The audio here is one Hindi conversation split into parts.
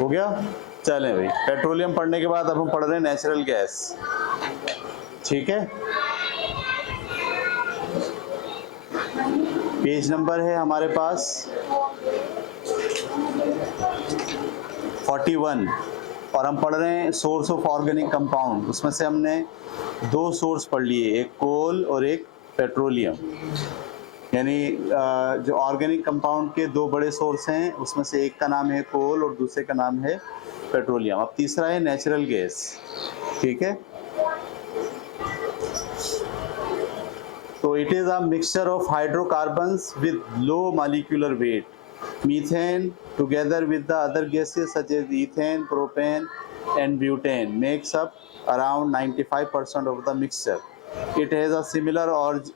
हो गया। चलें भाई, पेट्रोलियम पढ़ने के बाद अब हम पढ़ रहे हैं नेचुरल गैस। ठीक है, पेज नंबर है हमारे पास 41 और हम पढ़ रहे हैं सोर्स ऑफ ऑर्गेनिक कंपाउंड। उसमें से हमने दो सोर्स पढ़ लिए, एक कोल और एक पेट्रोलियम। यानी जो ऑर्गेनिक कंपाउंड के दो बड़े सोर्स हैं, उसमें से एक का नाम है कोल और दूसरे का नाम है पेट्रोलियम। अब तीसरा है नेचुरल गैस। ठीक है, तो it is a mixture of hydrocarbons with low molecular weight, methane together with the other gases such as ethane, propane and butane makes up around 95% of the mixture. It has a similar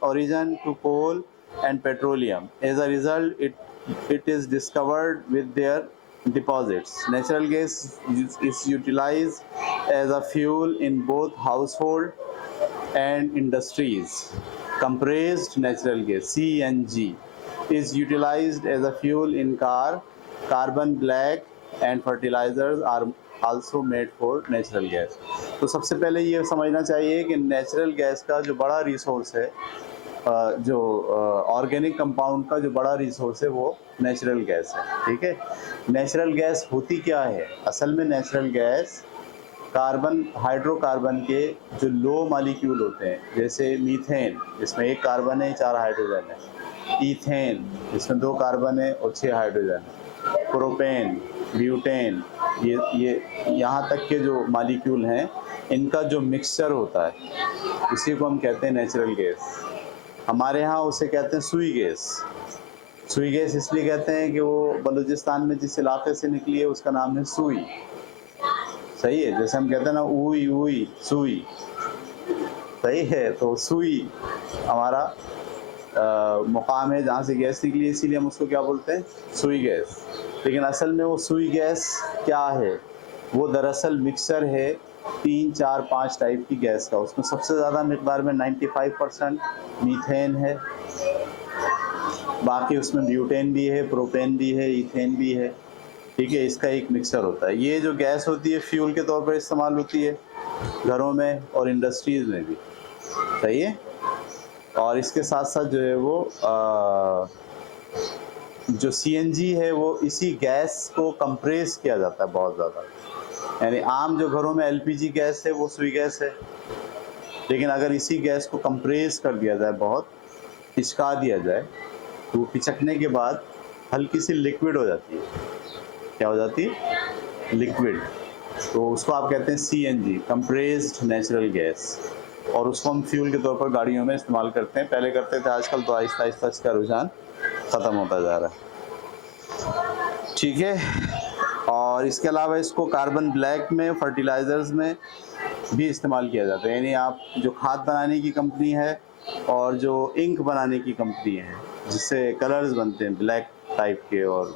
origin to coal and petroleum. As a result, it is discovered with their deposits. Natural gas is utilized as a fuel in both household and industries. Compressed natural gas (CNG) is utilized as a fuel in car. Carbon black and fertilizers are also made for natural gas. तो सबसे पहले ये समझना चाहिए कि नेचुरल गैस का जो बड़ा रिसोर्स है, जो ऑर्गेनिक कंपाउंड का जो बड़ा रिसोर्स है वो नेचुरल गैस है। ठीक है, नेचुरल गैस होती क्या है? असल में नेचुरल गैस कार्बन हाइड्रोकार्बन के जो लो मॉलिक्यूल होते हैं, जैसे मीथेन जिसमें एक कार्बन है 4 हाइड्रोजन है, ईथेन जिसमें 2 कार्बन है और 6 हाइड्रोजन है, प्रोपेन, ब्यूटेन, ये यहाँ तक के जो मॉलिक्यूल हैं, इनका जो मिक्सचर होता है उसी को हम कहते हैं नेचुरल गैस। हमारे यहाँ उसे कहते हैं सुई गैस। सुई गैस इसलिए कहते हैं कि वो बलूचिस्तान में जिस इलाके से निकली है उसका नाम है सुई। सही है, जैसे हम कहते हैं ना उई उई सुई, सही है। तो सुई हमारा मुकाम है जहाँ से गैस निकली, इसीलिए हम उसको क्या बोलते हैं? सुई गैस। लेकिन असल में वो सुई गैस क्या है? वो दरअसल मिक्सचर है 3, 4, 5 टाइप की गैस का। उसमें सबसे ज़्यादा मिकदार में 95% मीथेन है, बाकी उसमें ब्यूटेन भी है, प्रोपेन भी है, ईथेन भी है। ठीक है, इसका एक मिक्सचर होता है। ये जो गैस होती है फ्यूल के तौर पर इस्तेमाल होती है घरों में और इंडस्ट्रीज़ में भी। सही है, और इसके साथ साथ जो है वो जो सीएनजी है वो इसी गैस को कंप्रेस किया जाता है बहुत ज़्यादा। यानी आम जो घरों में एलपीजी गैस है वो सुई गैस है, लेकिन अगर इसी गैस को कंप्रेस कर दिया जाए, बहुत पिचका दिया जाए, तो वो पिचकने के बाद हल्की सी लिक्विड हो जाती है। क्या हो जाती है? लिक्विड। तो उसको आप कहते हैं सीएनजी, कंप्रेस्ड नेचुरल गैस, और उसको हम फ्यूल के तौर पर गाड़ियों में इस्तेमाल करते हैं। पहले करते थे, आजकल तो आहिस्ता आहिस्ता इसका रुझान ख़त्म होता जा रहा है। ठीक है, और इसके अलावा इसको कार्बन ब्लैक में, फर्टिलाइज़र्स में भी इस्तेमाल किया जाता है। यानी आप जो खाद बनाने की कंपनी है और जो इंक बनाने की कंपनी है जिससे कलर्स बनते हैं ब्लैक टाइप के, और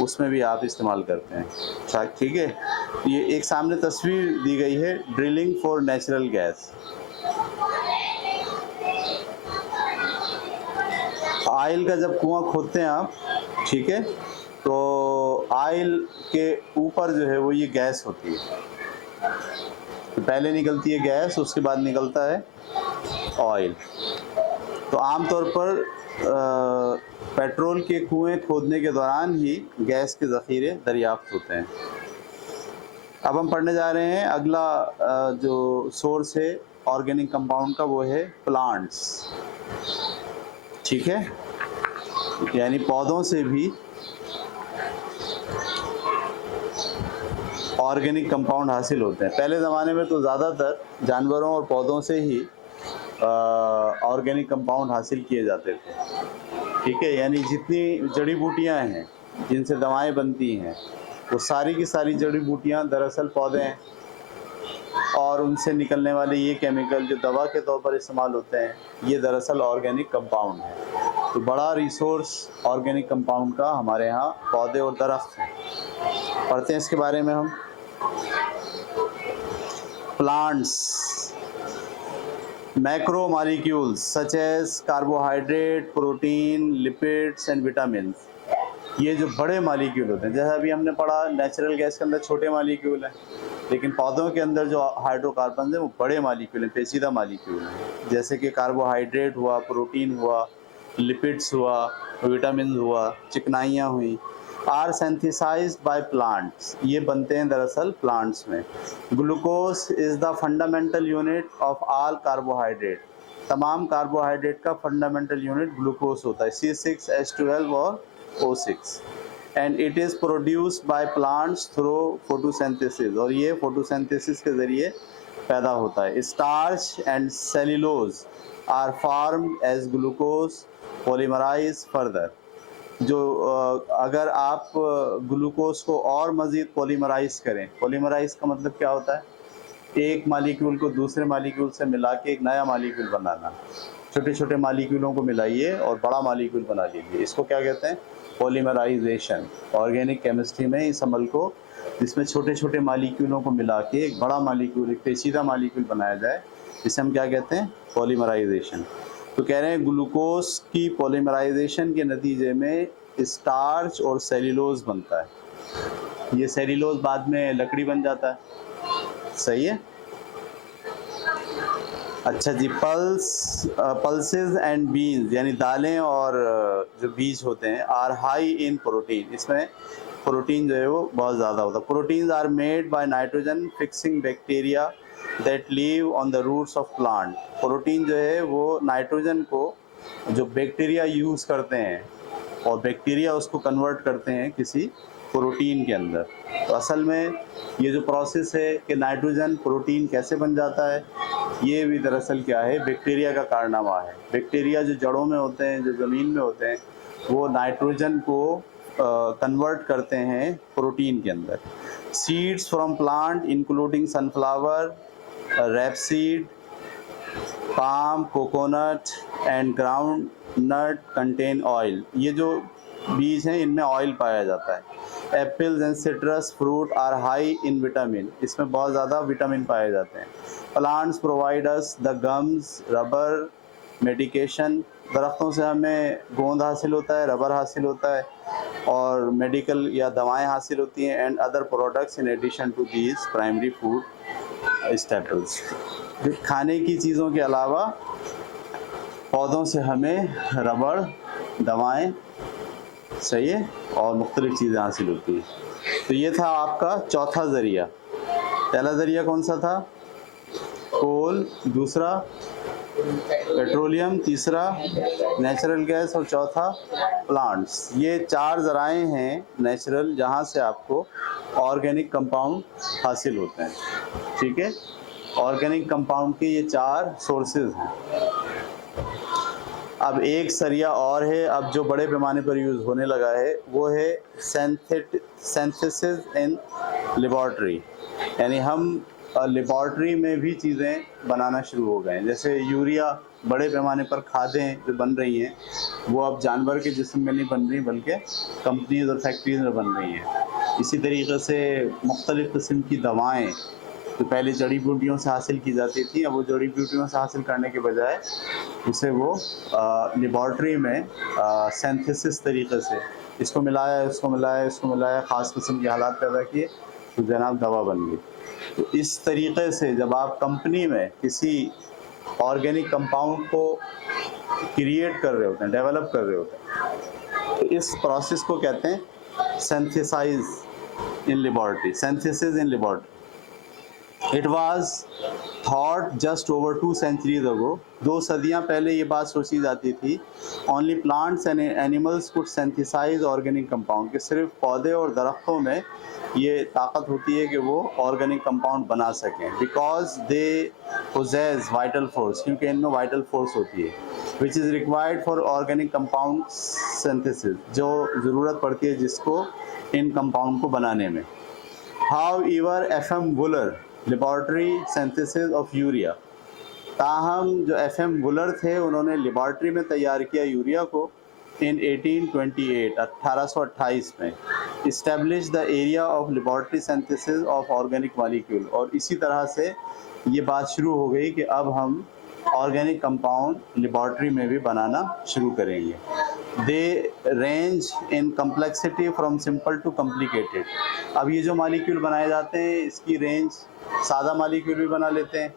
उसमें भी आप इस्तेमाल करते हैं। ठीक है, ये एक सामने तस्वीर दी गई है drilling for natural gas. Oil का जब कुआं खोदते हैं आप, ठीक है, तो ऑयल के ऊपर जो है वो ये गैस होती है। तो पहले निकलती है गैस, उसके बाद निकलता है ऑयल। तो आमतौर पर पेट्रोल के कुएं खोदने के दौरान ही गैस के ज़ख़ीरे दरियाफ्त होते हैं। अब हम पढ़ने जा रहे हैं अगला जो सोर्स है ऑर्गेनिक कंपाउंड का, वो है प्लांट्स। ठीक है, यानी पौधों से भी ऑर्गेनिक कंपाउंड हासिल होते हैं। पहले ज़माने में तो ज़्यादातर जानवरों और पौधों से ही ऑर्गेनिक कंपाउंड हासिल किए जाते थे। ठीक है, यानी जितनी जड़ी बूटियाँ हैं जिनसे दवाएं बनती हैं, वो सारी की सारी जड़ी बूटियाँ दरअसल पौधे हैं, और उनसे निकलने वाले ये केमिकल जो दवा के तौर पर इस्तेमाल होते हैं, ये दरअसल ऑर्गेनिक कंपाउंड है। तो बड़ा रिसोर्स ऑर्गेनिक कंपाउंड का हमारे यहाँ पौधे और दरख्त हैं। पढ़ते हैं इसके बारे में हम। Plants, macromolecules such as carbohydrate, protein, lipids and vitamins ये जो बड़े मालिक्यूल होते हैं, जैसे अभी हमने पढ़ा नेचुरल गैस के अंदर छोटे मालिक्यूल हैं, लेकिन पौधों के अंदर जो हाइड्रोकार्बन है वो बड़े मालिक्यूल हैं, पेचीदा मालिक्यूल हैं, जैसे कि कार्बोहाइड्रेट हुआ, प्रोटीन हुआ, लिपिड्स हुआ, विटामिन हुआ, चिकनाइयाँ हुई, आर सिंथेसाइज्ड बाय प्लांट्स। ये बनते हैं दरअसल प्लांट्स में। Glucose is the fundamental unit of all carbohydrate. तमाम कार्बोहाइड्रेट का फंडामेंटल यूनिट ग्लूकोज होता है, C6H12 और O6, and it is produced by plants through photosynthesis, और ये फोटोसिंथेसिस के ज़रिए पैदा होता है। Starch and cellulose are formed as glucose polymerise further. जो अगर आप ग्लूकोज को और मज़ीद पॉलीमराइज करें, पॉलीमराइज का मतलब क्या होता है, एक मालिक्यूल को दूसरे मालिक्यूल से मिला के एक नया मालिक्यूल बनाना। छोटे छोटे मालिक्यूलों को मिलाइए और बड़ा मालिक्यूल बना लीजिए, इसको क्या कहते हैं, पॉलीमराइजेशन। ऑर्गेनिक केमिस्ट्री में इस अमल को, जिसमें छोटे छोटे मालिक्यूलों को मिला के एक बड़ा मालिक्यूल, एक पेचीदा मालिक्यूल बनाया जाए, इसे हम क्या कहते हैं, पॉलीमराइजेशन। तो कह रहे हैं ग्लूकोज की पॉलीमराइजेशन के नतीजे में स्टार्च और सेल्यूलोज बनता है। ये सेल्यूलोज बाद में लकड़ी बन जाता है, सही है। अच्छा जी, पल्सेस एंड बीन्स, यानी दालें और जो बीज होते हैं, आर हाई इन प्रोटीन। इसमें प्रोटीन जो है वो बहुत ज़्यादा होता है। Proteins are made by nitrogen fixing bacteria that live on the roots of plant. Protein जो है वो नाइट्रोजन को जो बैक्टीरिया यूज़ करते हैं, और बैक्टीरिया उसको कन्वर्ट करते हैं किसी प्रोटीन के अंदर। तो असल में ये जो प्रोसेस है कि नाइट्रोजन प्रोटीन कैसे बन जाता है, ये भी दरअसल क्या है, बैक्टीरिया का कारनामा है। बैक्टीरिया जो जड़ों में होते हैं, जो ज़मीन में होते हैं, वो नाइट्रोजन को कन्वर्ट करते हैं प्रोटीन के अंदर। Seeds from plant including sunflower, rapeseed, palm, coconut and ground nut contain oil. ये जो बीज हैं इनमें ऑयल पाया जाता है। Apples and citrus fruit are high in vitamin. इसमें बहुत ज़्यादा विटामिन पाए जाते हैं। Plants provide us the gums, rubber, medication. दरख्तों से हमें गोंद हासिल होता है, रबर हासिल होता है, और मेडिकल या दवाएं हासिल होती हैं, and other products in addition to these primary food staples. खाने की चीज़ों के अलावा पौधों से हमें रबड़, दवाएं, सही है, और मुख्तलिफ चीज़ें हासिल होती हैं। तो ये था आपका चौथा ज़रिया। पहला ज़रिया कौन सा था, कोल, दूसरा पेट्रोलियम, तीसरा नेचुरल गैस, और चौथा प्लांट्स। ये चार ज़राए हैं नेचुरल जहाँ से आपको ऑर्गेनिक कंपाउंड हासिल होते हैं, ठीक है। ऑर्गेनिक कंपाउंड के ये चार सोर्सेज हैं। अब एक सरिया और है, अब जो बड़े पैमाने पर यूज़ होने लगा है, वो है सिंथेसिस इन लेबॉर्ट्री। यानी हम लेबॉर्ट्री में भी चीज़ें बनाना शुरू हो गए हैं। जैसे यूरिया, बड़े पैमाने पर खादें जो बन रही हैं, वो अब जानवर के जिस्म में नहीं बन रही, बल्कि कंपनीज और फैक्ट्रीज में बन रही हैं। इसी तरीके से मुख्तलिफ़ किस्म की दवाएँ तो पहले जड़ी बूटियों से हासिल की जाती थी, अब वो जड़ी बूटियों से हासिल करने के बजाय उसे वो लेबॉर्ट्री में सिंथेसिस तरीके से इसको मिलाया, इसको मिलाया, इसको मिलाया, ख़ास किस्म के हालात पैदा किए, तो जनाब दवा बन गई। तो इस तरीके से जब आप कंपनी में किसी ऑर्गेनिक कंपाउंड को क्रिएट कर रहे होते हैं, डेवलप कर रहे होते हैं, तो इस प्रोसेस को कहते हैं synthesise in laboratory, synthesis in laboratory. It was thought just over 2 centuries ago, 2 सदियाँ पहले ये बात सोची जाती थी, only plants and animals could synthesize organic compound, कि सिर्फ पौधे और दरख्तों में ये ताकत होती है कि वो ऑर्गेनिक कंपाउंड बना सकें, because they possess vital force, क्योंकि इनमें वाइटल फोर्स होती है, which is required for organic compound synthesis, जो ज़रूरत पड़ती है जिसको इन कंपाउंड को बनाने में। However, F.M. Wooler laboratory synthesis of urea, ताहम जो F.M. वुलर थे उन्होंने लेबॉर्ट्री में तैयार किया यूरिया को इन 1828 में, establish the area of laboratory synthesis of organic molecule. और इसी तरह से ये बात शुरू हो गई कि अब हम ऑर्गेनिक कंपाउंड लेबॉर्ट्री में भी बनाना शुरू करेंगे। They range in complexity from simple to complicated. अब ये जो मालिक्यूल बनाए जाते हैं इसकी रेंज सादा मालिक्यूल भी बना लेते हैं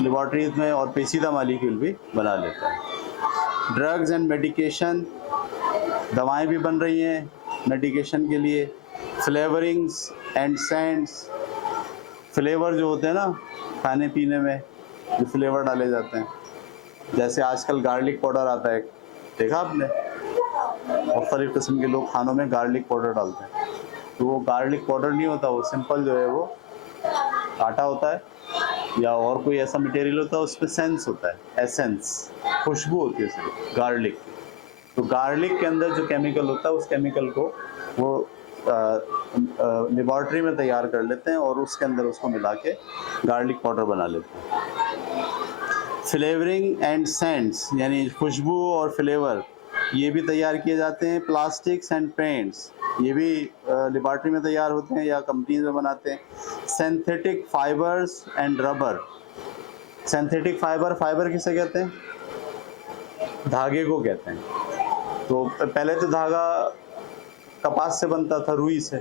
लेबॉर्ट्रीज में और पेचीदा मालिक्यूल भी बना लेते हैं। ड्रग्स एंड मेडिकेशन, दवाएं भी बन रही हैं मेडिकेशन के लिए। फ्लेवरिंग्स एंड सेंट्स, फ्लेवर जो होते हैं ना खाने पीने में जो फ्लेवर डाले जाते हैं, जैसे आजकल गार्लिक पाउडर आता है, देखा आपने, मुख्तलिफ़ किस्म के लोग खानों में गार्लिक पाउडर डालते हैं, तो वो गार्लिक पाउडर नहीं होता, वो सिंपल जो है वो आटा होता है या और कोई ऐसा मटेरियल होता है, उसमें सेंस होता है, एसेंस, खुशबू होती है उसमें गार्लिक। तो गार्लिक के अंदर जो केमिकल होता है उस केमिकल को वो लेबॉर्ट्री में तैयार कर लेते हैं और उसके अंदर उसको मिला के गार्लिक पाउडर बना लेते हैं। फ्लेवरिंग एंड सेंट्स यानी खुशबू और फ्लेवर ये भी तैयार किए जाते हैं। प्लास्टिक्स एंड पेंट्स ये भी लेबॉर्ट्री में तैयार होते हैं या कंपनीज में बनाते हैं। Synthetic fibres and rubber, synthetic fibre, fibre किसे कहते हैं, धागे को कहते हैं। तो पहले तो धागा कपास से बनता था, रुई से,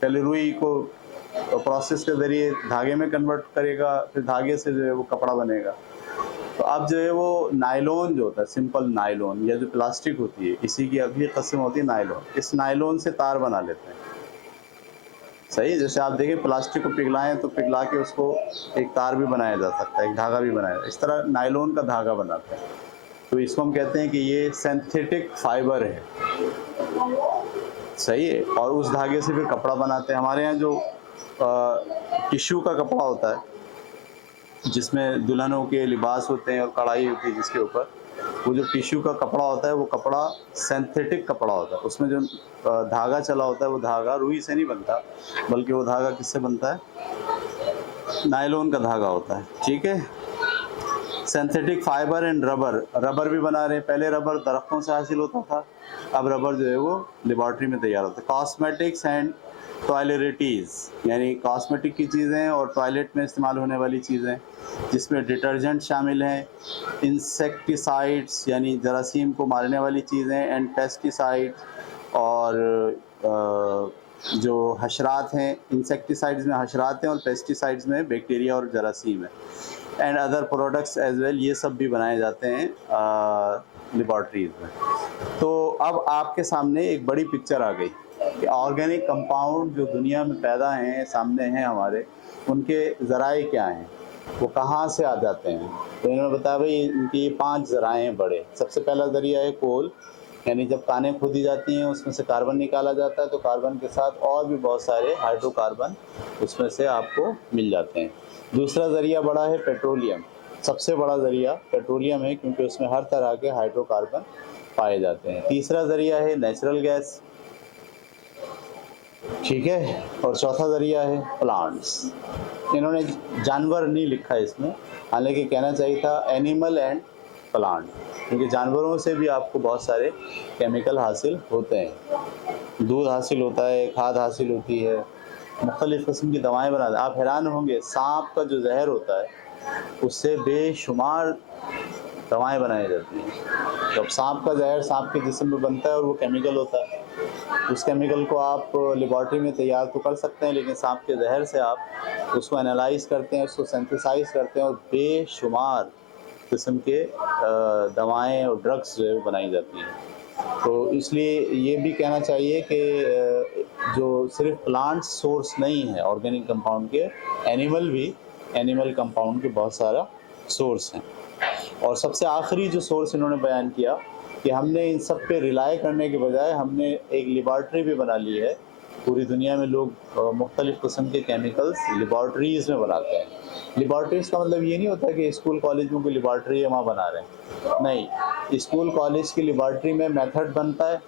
पहले रुई को प्रोसेस के ज़रिए धागे में कन्वर्ट करेगा, फिर धागे से जो है वो कपड़ा बनेगा। तो अब जो है वो नायलॉन जो होता है, सिंपल नायलॉन या जो प्लास्टिक होती है, इसी की अगली किस्म होती है नायलॉन। इस नायलॉन से तार बना लेते हैं, सही है। जैसे आप देखें प्लास्टिक को पिघलाएं तो पिघला के उसको एक तार भी बनाया जा सकता है, एक धागा भी बनाया, इस तरह नायलॉन का धागा बनाते हैं। तो इसको हम कहते हैं कि ये सिंथेटिक फाइबर है, सही है। और उस धागे से फिर कपड़ा बनाते हैं। हमारे यहाँ जो टिश्यू का कपड़ा होता है जिसमें दुल्हनों के लिबास होते हैं और कढ़ाई होती है जिसके ऊपर, वो जो टिश्यू का कपड़ा होता है वो कपड़ा सिंथेटिक कपड़ा होता है। उसमें जो धागा चला होता है वो धागा रुई से नहीं बनता, बल्कि वो धागा किससे बनता है, नायलॉन का धागा होता है, ठीक है। Synthetic fibre and rubber, rubber भी बना रहे हैं। पहले रबर दरख्तों से हासिल होता था, अब रबर जो है वो लेबॉर्ट्री में तैयार होता है। कॉस्मेटिक्स एंड टॉयलेटरीज यानी कॉस्मेटिक की चीज़ें और टॉयलेट में इस्तेमाल होने वाली चीज़ें, जिसमें डिटर्जेंट शामिल हैं। इंसेक्टिसाइड्स यानी जरासीम को मारने वाली चीज़ें, एंड पेस्टिसाइड्स, और जो हशरात हैं, इंसेक्टिसाइड्स में हशरात हैं और पेस्टिसाइड्स में बैक्टीरिया और जरासीम है। And other products as well, ये सब भी बनाए जाते हैं लेबॉर्ट्रीज में। तो अब आपके सामने एक बड़ी पिक्चर आ गई कि ऑर्गेनिक कंपाउंड जो दुनिया में पैदा हैं, सामने हैं हमारे, उनके ज़राए क्या हैं, वो कहाँ से आ जाते हैं। तो इन्होंने बताया भाई इनकी 5 ज़राए हैं बड़े। सबसे पहला ज़रिया है कोल, यानी जब कानें खोदी जाती हैं उसमें से कार्बन निकाला जाता है, तो कार्बन के साथ और भी बहुत सारे हाइड्रोकार्बन उसमें से आपको मिल जाते हैं। दूसरा ज़रिया बड़ा है पेट्रोलियम, सबसे बड़ा ज़रिया पेट्रोलियम है क्योंकि उसमें हर तरह के हाइड्रोकार्बन पाए जाते हैं। तीसरा ज़रिया है नेचुरल गैस, ठीक है। और चौथा ज़रिया है प्लांट्स। इन्होंने जानवर नहीं लिखा है इसमें, हालांकि कहना चाहिए था एनिमल एंड प्लांट, क्योंकि जानवरों से भी आपको बहुत सारे केमिकल हासिल होते हैं। दूध हासिल होता है, खाद हासिल होती है, मुख्तलिफ़ किस्म की दवाएँ बनाते हैं। आप हैरान होंगे, सांप का जो जहर होता है उससे बेशुमार दवाएं बनाई जाती हैं। जब सांप का जहर सांप के जिस्म में बनता है और वो केमिकल होता है, उस केमिकल को आप लेबॉर्ट्री में तैयार तो कर सकते हैं, लेकिन सांप के जहर से आप उसको एनालाइज करते हैं, उसको सिंथेसाइज करते हैं और बेशुमार किस्म के दवाएं और ड्रग्स जो है बनाई जाती हैं। तो इसलिए ये भी कहना चाहिए कि जो सिर्फ प्लांट सोर्स नहीं है ऑर्गेनिक कंपाउंड के, एनिमल कंपाउंड के बहुत सारा सोर्स हैं। और सबसे आखिरी जो सोर्स इन्होंने बयान किया कि हमने इन सब पे रिलाई करने के बजाय हमने एक लेबॉर्ट्री भी बना ली है। पूरी दुनिया में लोग मुख्तलिफ़ किस्म के केमिकल्स लेबॉर्ट्रीज़ में बनाते हैं। लेबॉर्ट्रीज़ का मतलब ये नहीं होता कि स्कूल कॉलेज में कोई लेबॉर्ट्री है वहाँ बना रहे हैं, नहीं। स्कूल कॉलेज की लेबॉर्ट्री में मेथड बनता है,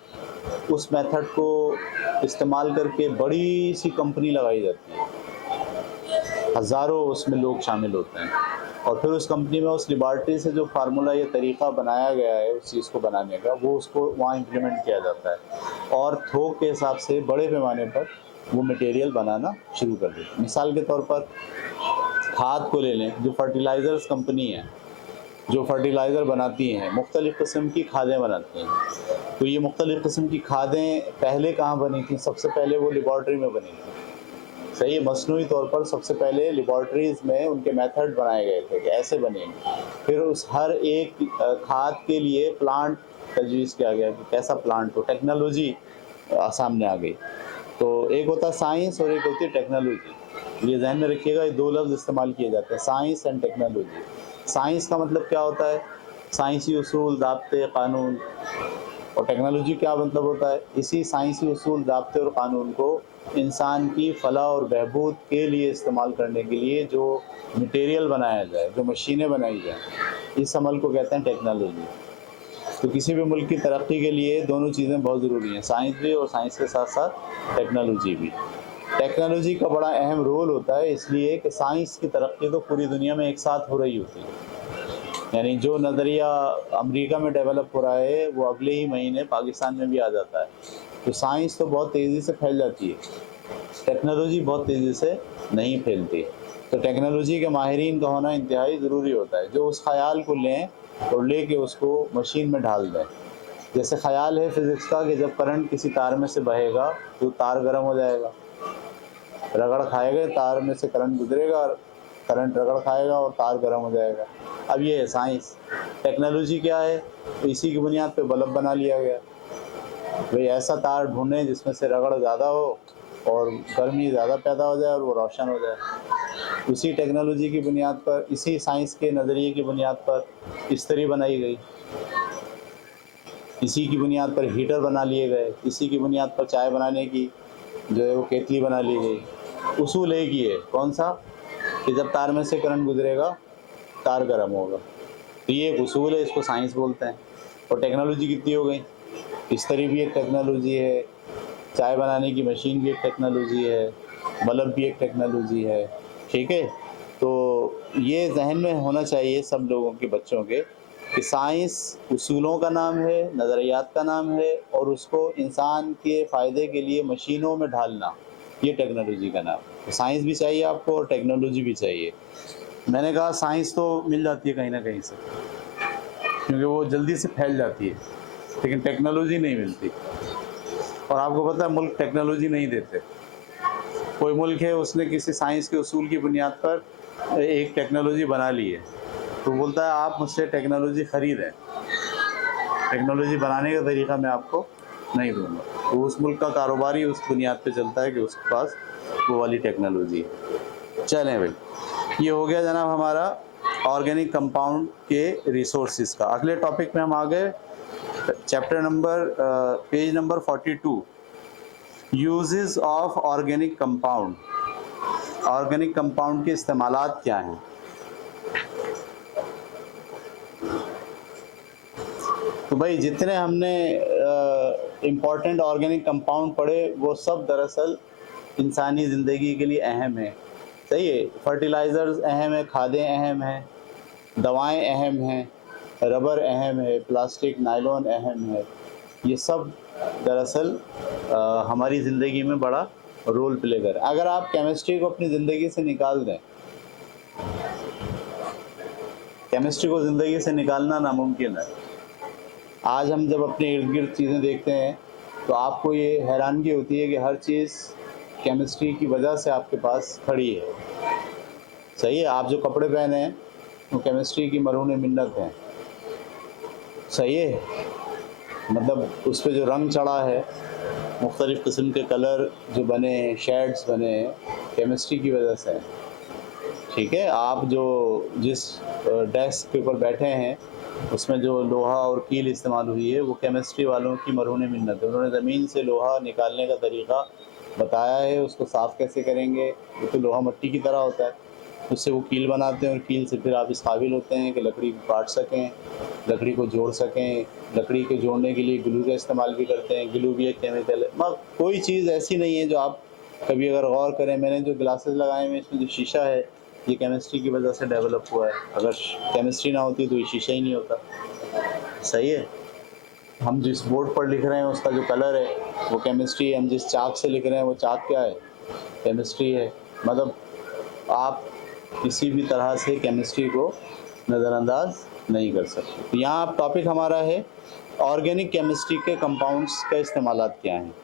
उस मेथड को इस्तेमाल करके बड़ी सी कंपनी लगाई जाती है, हज़ारों उसमें लोग शामिल होते हैं, और फिर उस कंपनी में उस लेबॉर्ट्री से जो फार्मूला या तरीक़ा बनाया गया है उस चीज़ को बनाने का, वो उसको वहाँ इम्प्लीमेंट किया जाता है और थोक के हिसाब से बड़े पैमाने पर वो मटेरियल बनाना शुरू कर देते हैं। मिसाल के तौर पर खाद को ले लें, जो फर्टिलाइज़र्स कंपनी है, जो फर्टिलाइज़र बनाती हैं, मुख्तलिफ़ किस्म की खादें बनाती हैं। तो ये मुख्तलिफ़ किस्म की खादें पहले कहाँ बनी थी? सबसे पहले वो लेबॉर्ट्री में बनी थी। सही है, मसनूई तौर पर सबसे पहले लेबॉर्ट्रीज़ में उनके मेथड बनाए गए थे कि ऐसे बनेंगे। फिर उस हर एक खाद के लिए प्लांट तजवीज़ किया गया कि कैसा प्लांट हो, टेक्नोलॉजी सामने आ गई। तो एक होता है साइंस और एक होती है टेक्नोलॉजी। ये ज़हन में रखिएगा, ये 2 लफ्ज़ इस्तेमाल किए जाते हैं, साइंस एंड टेक्नोलॉजी। साइंस का मतलब क्या होता है? साइंसी उसूल, ज़ाब्ते, क़ानून। और टेक्नोलॉजी क्या मतलब होता है? इसी साइंसी उसूल, ज़ाब्ते और क़ानून को इंसान की फ़लाह और बहबूद के लिए इस्तेमाल करने के लिए जो मटेरियल बनाया जाए, जो मशीनें बनाई जाएँ, इस अमल को कहते हैं टेक्नोलॉजी। तो किसी भी मुल्क की तरक्की के लिए दोनों चीज़ें बहुत ज़रूरी हैं, साइंस भी और साइंस के साथ साथ टेक्नोलॉजी भी। टेक्नोलॉजी का बड़ा अहम रोल होता है इसलिए कि साइंस की तरक्की तो पूरी दुनिया में एक साथ हो रही होती है। यानी जो नज़रिया अमेरिका में डेवलप हो रहा है वो अगले ही महीने पाकिस्तान में भी आ जाता है। तो साइंस तो बहुत तेज़ी से फैल जाती है, टेक्नोलॉजी बहुत तेज़ी से नहीं फैलती। तो टेक्नोलॉजी के माहिरीन का होना इंतहाई ज़रूरी होता है, जो उस ख़याल को लें और लेके उसको मशीन में ढाल दें। जैसे ख़याल है फ़िज़िक्स का कि जब करंट किसी तार में से बहेगा तो तार गर्म हो जाएगा, रगड़ खाएगा, तार में से करंट गुजरेगा और करंट रगड़ खाएगा और तार गर्म हो जाएगा। अब ये है साइंस। टेक्नोलॉजी क्या है? तो इसी की बुनियाद पे बल्ब बना लिया गया। भाई ऐसा तार ढूंढें जिसमें से रगड़ ज़्यादा हो और गर्मी ज़्यादा पैदा हो जाए और वो रोशन हो जाए। उसी टेक्नोलॉजी की बुनियाद पर, इसी साइंस के नज़रिए की बुनियाद पर इस्त्री बनाई गई, इसी की बुनियाद पर हीटर बना लिए गए, इसी की बुनियाद पर चाय बनाने की जो है वो केतली बना ली गई। उसूल एक ही है, कौन सा? कि जब तार में से करंट गुजरेगा तार गर्म होगा। तो ये एक उसूल है, इसको साइंस बोलते हैं। और टेक्नोलॉजी कितनी हो गई? इस्त्री भी एक टेक्नोलॉजी है, चाय बनाने की मशीन भी एक टेक्नोलॉजी है, बल्ब भी एक टेक्नोलॉजी है। ठीक है, तो ये जहन में होना चाहिए सब लोगों के, बच्चों के, कि साइंस उसूलों का नाम है, नज़रियात का नाम है, और उसको इंसान के फ़ायदे के लिए मशीनों में ढालना, ये टेक्नोलॉजी का नाम है। तो साइंस भी चाहिए आपको और टेक्नोलॉजी भी चाहिए। मैंने कहा साइंस तो मिल जाती है कहीं ना कहीं से, क्योंकि वो जल्दी से फैल जाती है, लेकिन टेक्नोलॉजी नहीं मिलती। और आपको पता है मुल्क टेक्नोलॉजी नहीं देते। कोई मुल्क है उसने किसी साइंस के उसूल की बुनियाद पर एक टेक्नोलॉजी बना ली है, तो बोलता है आप मुझसे टेक्नोलॉजी ख़रीदें, टेक्नोलॉजी बनाने का तरीक़ा मैं आपको नहीं दूँगा। तो उस मुल्क का कारोबार ही उस बुनियाद पे चलता है कि उसके पास वो वाली टेक्नोलॉजी है। चलें भाई, ये हो गया जनाब हमारा ऑर्गेनिक कंपाउंड के रिसोर्सेज का। अगले टॉपिक में हम आ गए, chapter number page number 42, uses of organic compound. Organic compound के इस्तेमालात क्या हैं? तो भाई जितने हमने इम्पॉर्टेंट ऑर्गेनिक कंपाउंड पढ़े वो सब दरअसल इंसानी ज़िंदगी के लिए अहम है। सही है, फर्टिलाइज़र्स अहम है, खादें अहम हैं, दवाएं अहम हैं, रबर अहम है, प्लास्टिक नायलॉन अहम है। ये सब दरअसल हमारी ज़िंदगी में बड़ा रोल प्ले कर। अगर आप केमिस्ट्री को अपनी ज़िंदगी से निकाल दें, केमिस्ट्री को ज़िंदगी से निकालना नामुमकिन है। आज हम जब अपने इर्द गिर्द चीज़ें देखते हैं तो आपको ये हैरानगी होती है कि हर चीज़ केमिस्ट्री की वजह से आपके पास खड़ी है। सही है, आप जो कपड़े पहने हैं वो केमिस्ट्री की मरहून मिन्नत हैं। सही है, मतलब उस पर जो रंग चढ़ा है, मुख्तलिफ़ किस्म के कलर जो बने हैं, शेड्स बने हैं, केमिस्ट्री की वजह से हैं। ठीक है, आप जो जिस डेस्क के ऊपर बैठे हैं उसमें जो लोहा और कील इस्तेमाल हुई है वो केमिस्ट्री वालों की मरहून मिन्नत है। उन्होंने ज़मीन से लोहा निकालने का तरीक़ा बताया है, उसको साफ़ कैसे करेंगे। वो तो लोहा मिट्टी की तरह होता है, उससे वो कील बनाते हैं और कील से फिर आप इस काबिल होते हैं कि लकड़ी को काट सकें, लकड़ी को जोड़ सकें। लकड़ी के जोड़ने के लिए ग्लू का इस्तेमाल भी करते हैं, ग्लू भी एक केमिकल है। मगर कोई चीज़ ऐसी नहीं है जो आप कभी अगर गौर करें, मैंने जो ग्लासेस लगाए हुए इसमें जो शीशा है ये केमिस्ट्री की वजह से डेवलप हुआ है। अगर केमिस्ट्री ना होती तो ये शीशा ही नहीं होता। सही है, हम जिस बोर्ड पर लिख रहे हैं उसका जो कलर है वो केमिस्ट्री है, हम जिस चाक से लिख रहे हैं वो चाक क्या है? केमिस्ट्री है। मतलब आप किसी भी तरह से केमिस्ट्री को नज़रअंदाज नहीं कर सकते। तो यहाँ टॉपिक हमारा है ऑर्गेनिक केमिस्ट्री के कंपाउंड्स का इस्तेमालात क्या हैं।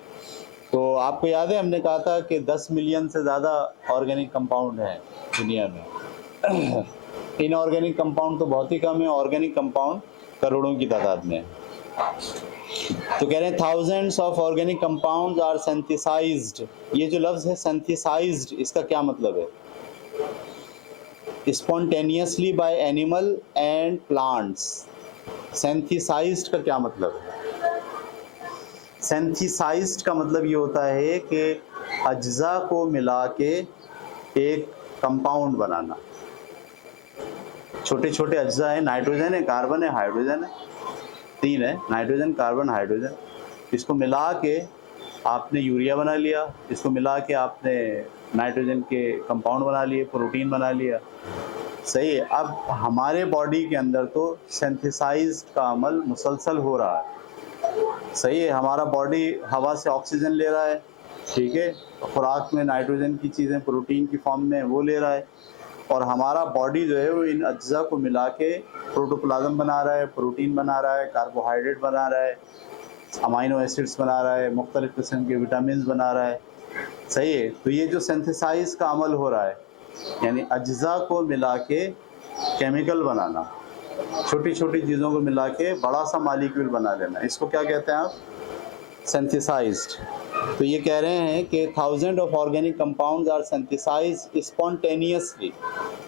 तो आपको याद है हमने कहा था कि 10 मिलियन से ज़्यादा ऑर्गेनिक कंपाउंड हैं दुनिया में। इनऑर्गेनिक कंपाउंड तो बहुत ही कम है, ऑर्गेनिक कंपाउंड करोड़ों की तादाद में है। तो कह रहे हैं thousands of organic compounds are synthesised. ये जो लफ्ज़ है सिंथेसाइज्ड, इसका क्या मतलब है? Spontaneously by animal and plants. Synthesised का क्या मतलब है? सिंथेसाइज्ड का मतलब ये होता है कि अज्जा को मिला के एक कंपाउंड बनाना। छोटे छोटे अज्जा हैं, नाइट्रोजन है, कार्बन है, हाइड्रोजन है, तीन है, नाइट्रोजन, कार्बन, हाइड्रोजन। इसको मिला के आपने यूरिया बना लिया, इसको मिला के आपने नाइट्रोजन के कंपाउंड बना लिए, प्रोटीन बना लिया। सही है। अब हमारे बॉडी के अंदर तो सिंथेसाइज्ड का अमल मुसलसल हो रहा है। सही है। हमारा बॉडी हवा से ऑक्सीजन ले रहा है, ठीक है, खुराक में नाइट्रोजन की चीज़ें प्रोटीन की फॉर्म में वो ले रहा है, और हमारा बॉडी जो है वो इन अज्जा को मिला के प्रोटोप्लाज्म बना रहा है, प्रोटीन बना रहा है, कार्बोहाइड्रेट बना रहा है, अमाइनो एसिड्स बना रहा है, मुख्तलिफ किस्म के विटामिन बना रहा है। सही है। तो ये जो सिंथेसाइज का अमल हो रहा है, यानी अज्जा को मिला के केमिकल बनाना, छोटी छोटी चीज़ों को मिला के बड़ा सा मालिक्यूल बना लेना, इसको क्या कहते हैं आप? सिंथेसाइज्ड। तो ये कह रहे हैं कि thousand of organic compounds are synthesised spontaneously.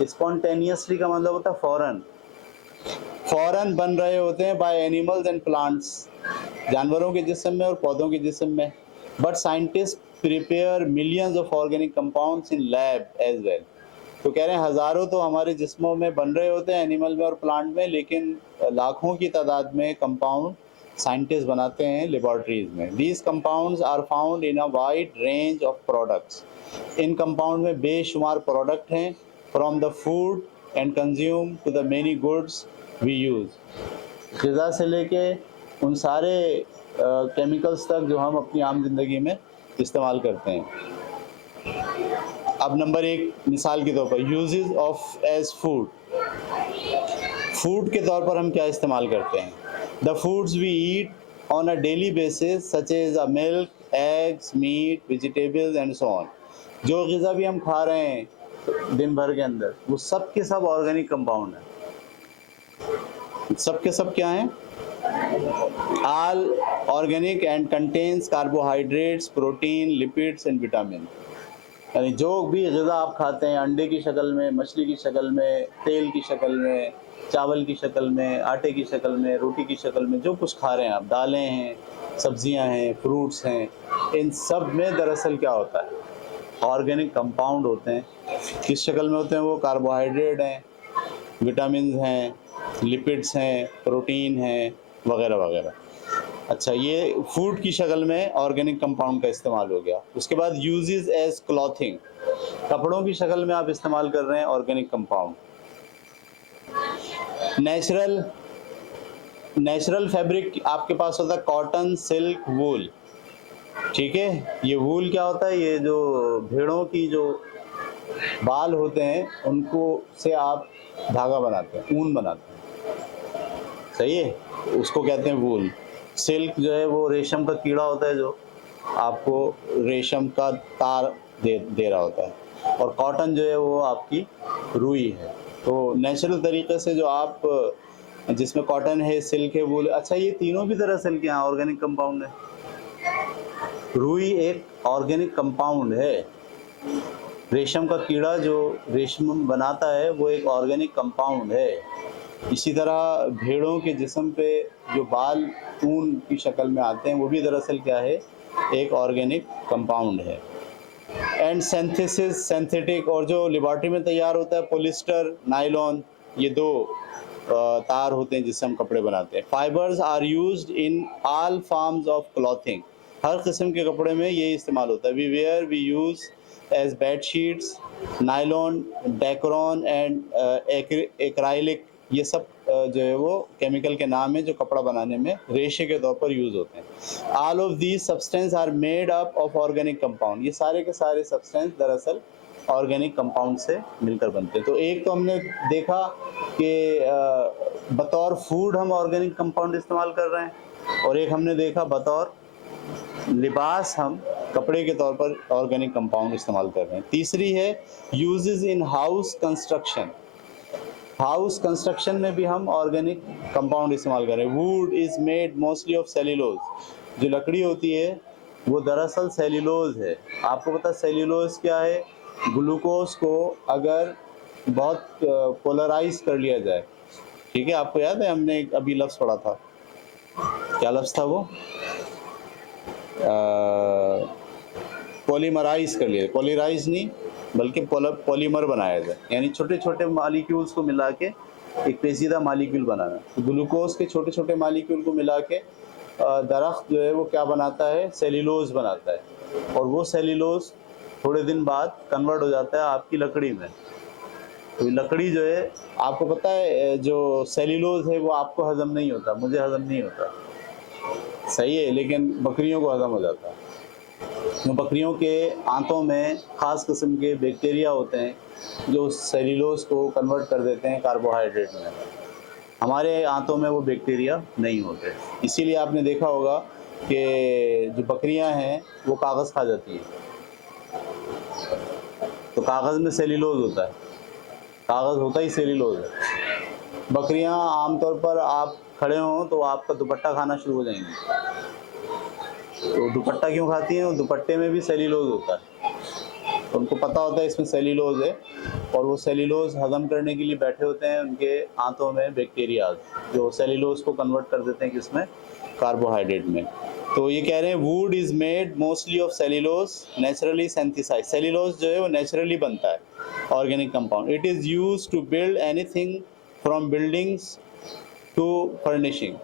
Spontaneously का मतलब होता है फौरन, फौरन बन रहे होते हैं बाय एनिमल्स एंड प्लांट्स, जानवरों के जिस्म में और पौधों के जिस्म में। But scientist prepare millions of organic compounds in lab as well. तो कह रहे हैं हज़ारों तो हमारे जिस्मों में बन रहे होते हैं, एनिमल में और प्लांट में, लेकिन लाखों की तादाद में कंपाउंड साइंटिस्ट बनाते हैं लेबॉर्ट्रीज में। These compounds are found in a wide range of products. इन कंपाउंड में बेशुमार प्रोडक्ट हैं, from the food and consume to the many goods we use. ग़िज़ा से लेके उन सारे केमिकल्स तक जो हम अपनी आम जिंदगी में इस्तेमाल करते हैं। अब नंबर एक, मिसाल के तौर पर uses of as food. Food के तौर पर हम क्या इस्तेमाल करते हैं? The foods we eat on a daily basis such as a milk, eggs, meat, vegetables and so on. जो ग़िज़ा भी हम खा रहे हैं दिन भर के अंदर, वो सब के सब ऑर्गेनिक कंपाउंड हैं। सब के सब क्या हैं? All organic and contains carbohydrates, protein, lipids and vitamin. यानी जो भी ग़िज़ा आप खाते हैं, अंडे की शक्ल में, मछली की शक्ल में, तेल की शक्ल में, चावल की शक्ल में, आटे की शक्ल में, रोटी की शक्ल में, जो कुछ खा रहे हैं आप, दालें हैं, सब्जियां हैं, फ्रूट्स हैं, इन सब में दरअसल क्या होता है? ऑर्गेनिक कंपाउंड होते हैं। किस शक्ल में होते हैं वो? कार्बोहाइड्रेट हैं, विटामिन हैं, लिपिड्स हैं, प्रोटीन हैं, वगैरह वगैरह। अच्छा, ये फूड की शक्ल में ऑर्गेनिक कंपाउंड का इस्तेमाल हो गया। उसके बाद यूजेस एज क्लॉथिंग, कपड़ों की शक्ल में आप इस्तेमाल कर रहे हैं ऑर्गेनिक कंपाउंड। नेचुरल फैब्रिक आपके पास होता है कॉटन, सिल्क, वूल, ठीक है। ये वूल क्या होता है? ये जो भेड़ों की जो बाल होते हैं उनको से आप धागा बनाते हैं, ऊन बनाते हैं, सही है, उसको कहते हैं वूल। सिल्क जो है वो रेशम का कीड़ा होता है जो आपको रेशम का तार दे रहा होता है, और कॉटन जो है वो आपकी रुई है। तो नेचुरल तरीके से जो आप, जिसमें कॉटन है, सिल्क है, वूल, अच्छा ये तीनों भी दरअसल क्या ऑर्गेनिक कंपाउंड है। रुई एक ऑर्गेनिक कंपाउंड है, रेशम का कीड़ा जो रेशम बनाता है वो एक ऑर्गेनिक कंपाउंड है। इसी तरह भेड़ों के जिस्म पे जो बाल ऊन की शक्ल में आते हैं वो भी दरअसल क्या है? एक ऑर्गेनिक कंपाउंड है। एंड सिंथेसिस, सिंथेटिक, और जो लेबॉर्ट्री में तैयार होता है पॉलिस्टर, नायलॉन, ये दो तार होते हैं जिससे हम कपड़े बनाते हैं। Fibres are used in all forms of clothing, हर किस्म के कपड़े में ये इस्तेमाल होता है। We wear, we use as bed sheets, nylon, dacron and acrylic, ये सब जो है वो केमिकल के नाम है जो कपड़ा बनाने में रेशे के तौर पर यूज़ होते हैं। All of these substance are made up of organic compound. ये सारे के सारे सब्सटेंस दरअसल ऑर्गेनिक कंपाउंड से मिलकर बनते हैं। तो एक तो हमने देखा कि बतौर फूड हम ऑर्गेनिक कंपाउंड इस्तेमाल कर रहे हैं, और एक हमने देखा बतौर लिबास हम कपड़े के तौर पर ऑर्गेनिक कंपाउंड इस्तेमाल कर रहे हैं। तीसरी है uses in house construction. House construction में भी हम ऑर्गेनिक कंपाउंड इस्तेमाल कर रहे हैं। Wood is made mostly of cellulose. जो लकड़ी होती है वो दरअसल सेल्यूलोज है। आपको पता है सेल्यूलोज क्या है? ग्लूकोज को अगर बहुत पोलराइज कर लिया जाए, ठीक है, आपको याद है हमने अभी लफ्ज़ पढ़ा था, क्या लफ्ज़ था वो? पॉलीमराइज कर लिया, पॉलीराइज नहीं बल्कि पॉलीमर बनाया जाए, यानी छोटे छोटे मॉलिक्यूल्स को मिला के एक पेचीदा मॉलिक्यूल बनाना। तो ग्लूकोज के छोटे छोटे मॉलिक्यूल को मिला के दरख्त जो है वो क्या बनाता है? सेल्यूलोज बनाता है, और वो सेल्यूलोज थोड़े दिन बाद कन्वर्ट हो जाता है आपकी लकड़ी में। तो लकड़ी जो है, आपको पता है जो सेल्यूलोज है वो आपको हजम नहीं होता, मुझे हजम नहीं होता, सही है, लेकिन बकरियों को हजम हो जाता है। तो बकरियों के आंतों में ख़ास किस्म के बैक्टीरिया होते हैं जो सेल्यूलोज को कन्वर्ट कर देते हैं कार्बोहाइड्रेट में। हमारे आंतों में वो बैक्टीरिया नहीं होते, इसीलिए आपने देखा होगा कि जो बकरियां हैं वो कागज़ खा जाती हैं। तो कागज़ में सेल्यूलोज होता है, कागज़ होता ही सेल्यूलोज है। बकरियां आमतौर पर आप खड़े हों तो आपका दुपट्टा खाना शुरू हो जाएंगी। तो दुपट्टा क्यों खाती हैं? दुपट्टे में भी सेल्यूलोज होता है, तो उनको पता होता है इसमें सेल्यूलोज है, और वो सेल्यूलोज हजम करने के लिए बैठे होते हैं उनके आंतों में बैक्टीरिया जो सेल्यूलोज को कन्वर्ट कर देते हैं किसमें? कार्बोहाइड्रेट में। तो ये कह रहे हैं wood is made mostly of cellulose naturally synthesised. Cellulose जो है वो नेचुरली बनता है organic compound. It is used to build anything from buildings to furnishing.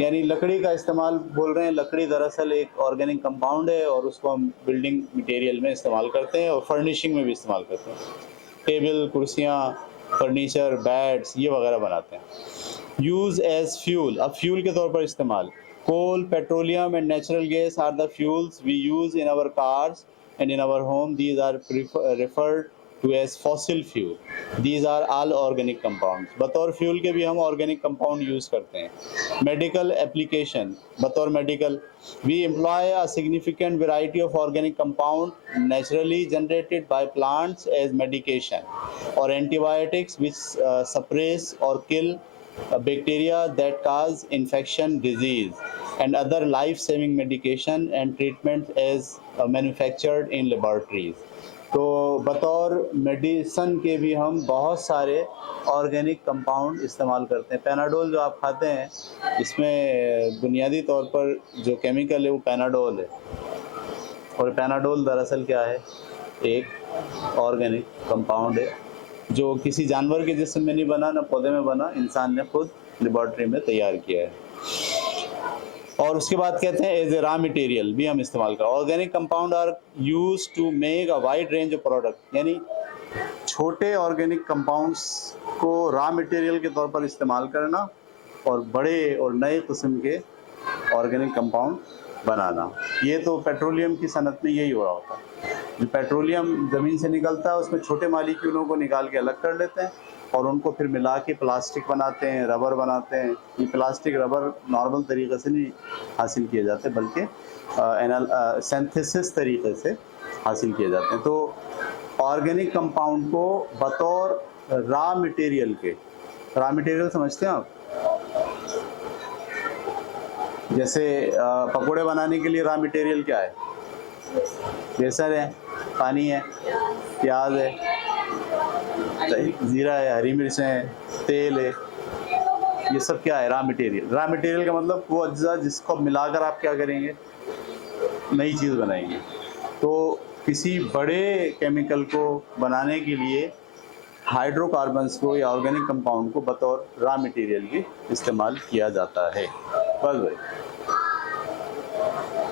यानी लकड़ी का इस्तेमाल बोल रहे हैं। लकड़ी दरअसल एक ऑर्गेनिक कंपाउंड है और उसको हम बिल्डिंग मटेरियल में इस्तेमाल करते हैं और फर्निशिंग में भी इस्तेमाल करते हैं। टेबल, कुर्सियाँ, फर्नीचर, बेड्स ये वगैरह बनाते हैं। यूज़ एज फ्यूल, अब फ्यूल के तौर पर इस्तेमाल। Coal, petroleum and natural gas are the fuels we use in our cars and in our home. These are referred to as fossil fuel. These are all organic compounds. बतौर फ्यूल के भी हम ऑर्गेनिक कंपाउंड यूज़ करते हैं। मेडिकल एप्लीकेशन, बतौर medical we employ a significant variety of organic compound naturally generated by plants as medication or antibiotics which suppress or kill bacteria that cause infection, disease, and other life-saving medication and treatments as manufactured in laboratories. तो बतौर मेडिसन के भी हम बहुत सारे ऑर्गेनिक कंपाउंड इस्तेमाल करते हैं। पैनाडोल जो आप खाते हैं, इसमें बुनियादी तौर पर जो केमिकल है वो पैनाडोल है, और पैनाडोल दरअसल क्या है? एक ऑर्गेनिक कंपाउंड है जो किसी जानवर के जिस्म में नहीं बना, ना पौधे में बना, इंसान ने खुद लेबॉर्ट्री में तैयार किया है। और उसके बाद कहते हैं एज ए रॉ मटेरियल भी हम इस्तेमाल कर। Organic compound are use to make a wide range of product, यानी छोटे ऑर्गेनिक कंपाउंड्स को रॉ मटेरियल के तौर पर इस्तेमाल करना और बड़े और नए किस्म के ऑर्गेनिक कंपाउंड बनाना। ये तो पेट्रोलियम की सनत में यही हो रहा होता है। जो पेट्रोलियम ज़मीन से निकलता है उसमें छोटे मालिक्यूलों को निकाल के अलग कर लेते हैं और उनको फिर मिला के प्लास्टिक बनाते हैं, रबर बनाते हैं। ये प्लास्टिक रबर नॉर्मल तरीक़े से नहीं हासिल किए जाते, बल्कि सिंथेसिस तरीक़े से हासिल किए जाते हैं। तो ऑर्गेनिक कंपाउंड को बतौर रॉ मटेरियल के, रॉ मटेरियल समझते हैं आप? जैसे पकोड़े बनाने के लिए रॉ मटेरियल क्या है? बेसन है, पानी है, प्याज है, ज़ीरा है, हरी मिर्च है, तेल है, ये सब क्या है? Raw material. रॉ मटेरियल का मतलब वो अज्जा जिसको मिलाकर आप क्या करेंगे? नई चीज़ बनाएंगे। तो किसी बड़े केमिकल को बनाने के लिए हाइड्रोकार्बन्स को या ऑर्गेनिक कंपाउंड को बतौर रॉ मटेरियल भी इस्तेमाल किया जाता है। बस भाई।